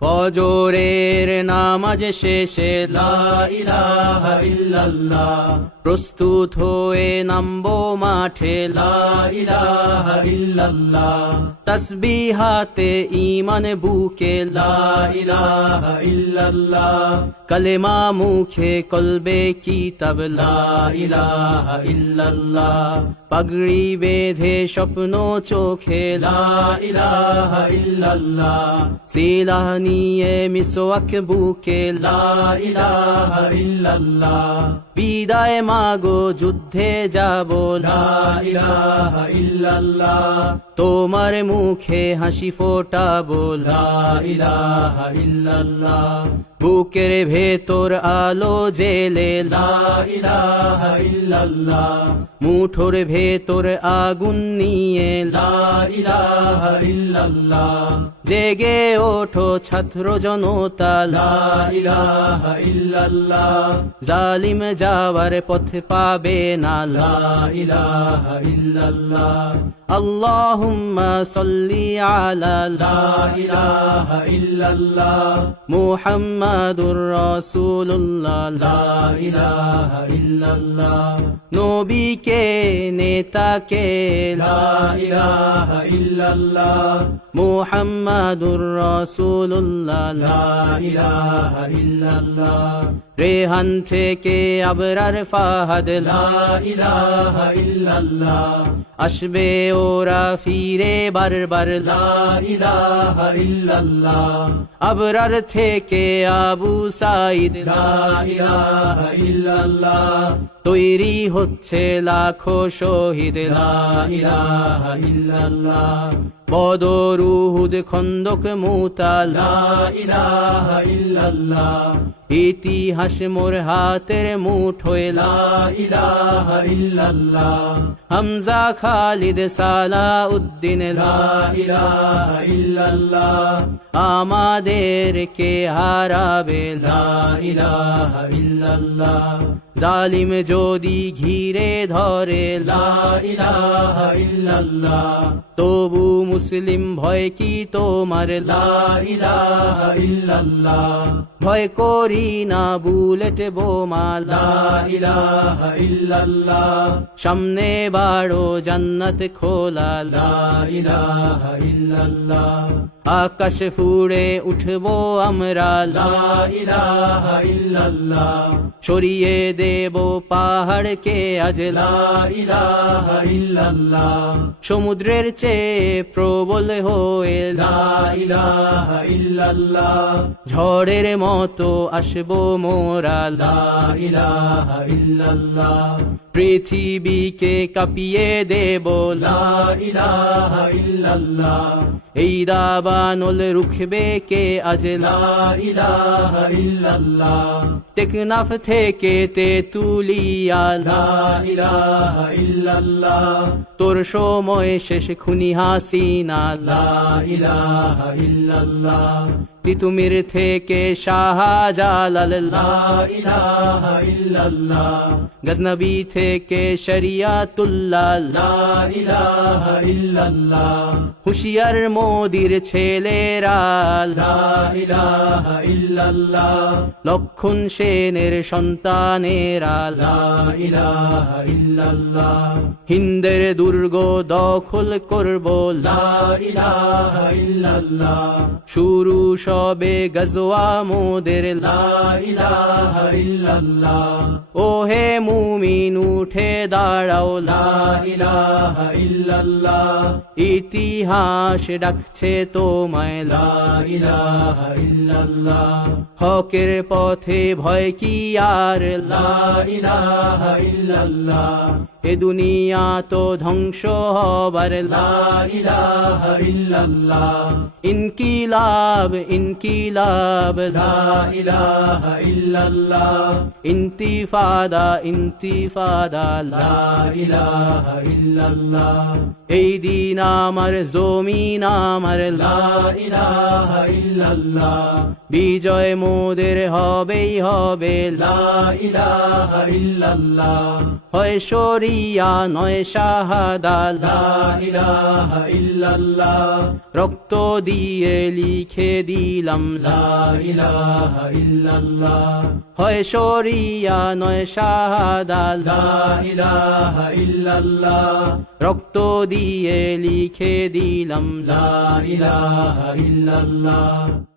ফজরের নামাজ শেষে লা ইলাহা ইল্লাল্লাহ, প্রস্তুত হয়ে নামবো মাঠে লা ইলাহা ইল্লাল্লাহ, তাসবিহাতে ঈমান বুকে লা ইলাহা ইল্লাল্লাহ, কালেমা মুখে কলবে কিতাব লা ইলাহা ইল্লাল্লাহ, পাগড়ি বেঁধে স্বপ্ন চোখে লা ইলাহা ইল্লাল্লাহ, সিলাহ নিয়ে মিসওয়াক বুকে লা ইলাহা ইল্লাল্লাহ, বিদায় মাগো যুদ্ধে যাব লা ইলাহা ইল্লাল্লাহ, তোমার মুখে হাসি ফোটাবো লা ইলাহা ইল্লাল্লাহ, বুকের ভেতর আলো জেলে লা ইলাহা ইল্লাল্লাহ, মুঠোর ভেতর আগুন নিয়ে লা ইলাহা ইল্লাল্লাহ, জেগে ওঠো ছাত্র জনতা লা ইলাহা ইল্লাল্লাহ, জালিম যাওয়ার পথ পাবে না লা ইলাহা ইল্লাল্লাহ, আল্লাহুম্মা সাল্লি আলা লা ইলাহা ইল্লাল্লাহ, মুহাম্মাদুর রাসূলুল্লাহ লা ইলাহা ইল্লাল্লাহ, নবীকে নেতাকে লা ইলাহা ইল্লাল্লাহ, মুহাম্মাদুর রাসূলুল্লাহ লা ইলাহা ইল্লাল্লাহ, রেহান থেকে আবরার ফাহাদ লা ইলাহা ইল্লাল্লাহ, আসবে ওরা ফিরে বারবার লা ইলাহা ইল্লাল্লাহ, আবরার থেকে আবু সাইদ লা ইলাহা ইল্লাল্লাহ, তৈরি হচ্ছে লাখো শহীদ লা ইলাহা ইল্লাল্লাহ, বদর উহুদ খন্দক মুতা লা ইলাহা ইল্লাল্লাহ, ইতিহাস মোর হাতের মুঠোয় লা ইলাহা ইল্লাল্লাহ, হামজা খালিদ সালাউদ্দিন লা ইলাহা ইল্লাল্লাহ, আমাদেরকে হারাবে লা ইলাহা ইল্লাল্লাহ, জালিম যদি ঘিরে ধরে লা ইলাহা ইল্লাল্লাহ, তবু মুসলিম ভয় কি তোমার লা ইলাহা ইল্লাল্লাহ, ভয় করি না বুলেট বোমা লা ইলাহা ইল্লাল্লাহ, সামনে বাড়ো জান্নাত খোলা লা ইলাহা ইল্লাল্লাহ, আকাশ ফুড়ে উঠবো আমরা লা ইলাহা ইল্লাল্লাহ, সরিয়ে দেব পাহাড়কে আজ লা ইলাহা ইল্লাল্লাহ, সমুদ্রের চেয়ে প্রবল হয়ে লা ইলাহা ইল্লাল্লাহ, ঝড়ের মতো আসবো মোরা লা ইলাহা ইল্লাল্লাহ, পৃথিবীকে কাঁপিয়ে দেব লা ইলাহা ইল্লাল্লাহ, এই দাবানল রুখবে কে আজ লা ইলাহা ইল্লাল্লাহ, টেকনাফ থেকে তেতুলিয়া লা ইলাহা ইল্লাল্লাহ, তোর সময় শেষ খুনি হাসিনা লা ইলাহা ইল্লাল্লাহ, তিতুমির থেকে শাহজালাল লা ইলাহা ইল্লাল্লাহ, গজনবী থেকে শরিয়াতুল্লাহ লা ইলাহা ইল্লাল্লাহ, হুশিয়ার মোদির ছেলেরা লা ইলাহা ইল্লাল্লাহ, লক্ষণ সেনের সন্তানেরা লা ইলাহা ইল্লাল্লাহ, হিন্দের দুর্গ দখল করব লা ইলাহা ইল্লাল্লাহ, শুরু সবে গজওয়া মোদের লা ইলাহা ইল্লাল্লাহ, ওহে মুমিন উঠে দাঁড়াও লা ইলাহা ইল্লাল্লাহ, ইতিহাস ডাকছে তোমায় লা ইলাহা ইল্লাল্লাহ, হকের পথে ভয় কি আর লা ইলাহা ইল্লাল্লাহ, এ দুনিয়া তো ধ্বংস হবার লা ইলাহা ইল্লাল্লাহ, ইনকিলাব ইনকিলাব লা ইলাহা ইল্লাল্লাহ, ইন্তিফাদা ইন্তিফাদা লা ইলাহা ইল্লাল্লাহ, এই দিন আমার জমিন আমার লা ইলাহা ইল্লাল্লাহ, বিজয় মোদের হবেই হবে লা ইলাহা ইল্লাল্লাহ, হয় শরী শরিয়া নয় শাহাদা লা ইলাহা ইল্লাল্লাহ রক্ত দিয়ে লিখে দিলাম লা ইলাহা ইল্লাল্লাহ হয় শরিয়া নয় শাহাদা লা ইলাহা ইল্লাল্লাহ রক্ত দিয়ে লিখে দিলাম লা ইলাহা ইল্লাল্লাহ